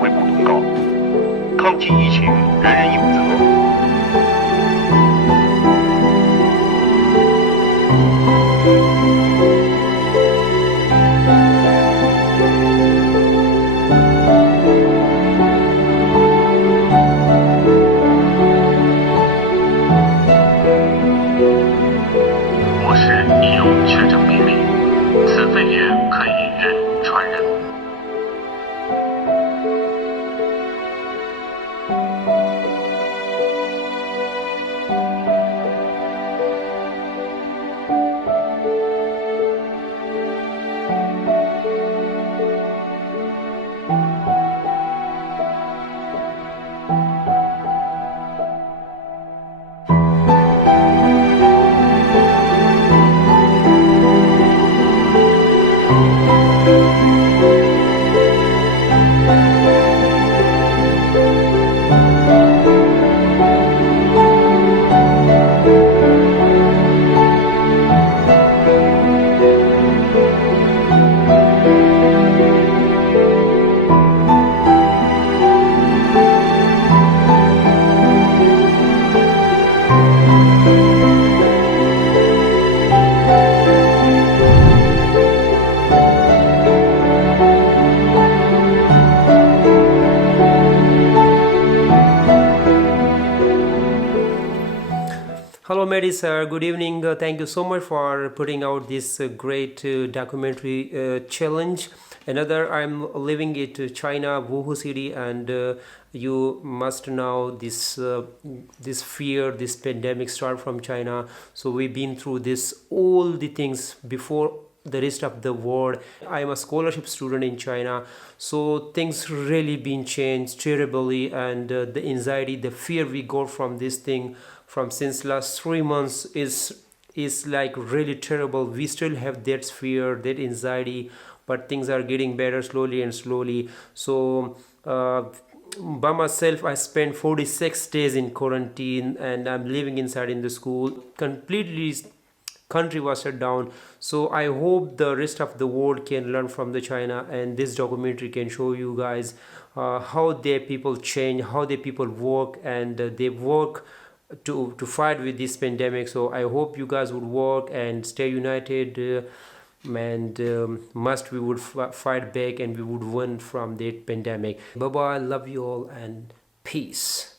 回顾通告：抗击疫情，人人有责。我市已有确诊病例，此肺炎可以人传人。Hello, Mary sir. Good evening. Thank you so much for putting out this great documentary challenge. Another, I'm living at China, Wuhu city, and you must know this fear, this pandemic start from China. So we've been through this all the things before the rest of the world. I'm a scholarship student in China, so things really been changed terribly, and the anxiety, the fear we got from this thing from since last 3 months is like really terrible. We still have that fear, that anxiety, but things are getting better slowly and slowly. So by myself, I spent 46 days in quarantine, and I'm living inside in the school completely. Country was shut down. So I hope the rest of the world can learn from the China, and this documentary can show you guys how their people change, how their people work, and they work to fight with this pandemic. So I hope you guys would work and stay united, and must we would fight back, and we would win from that pandemic. Bye bye, love you all, and peace.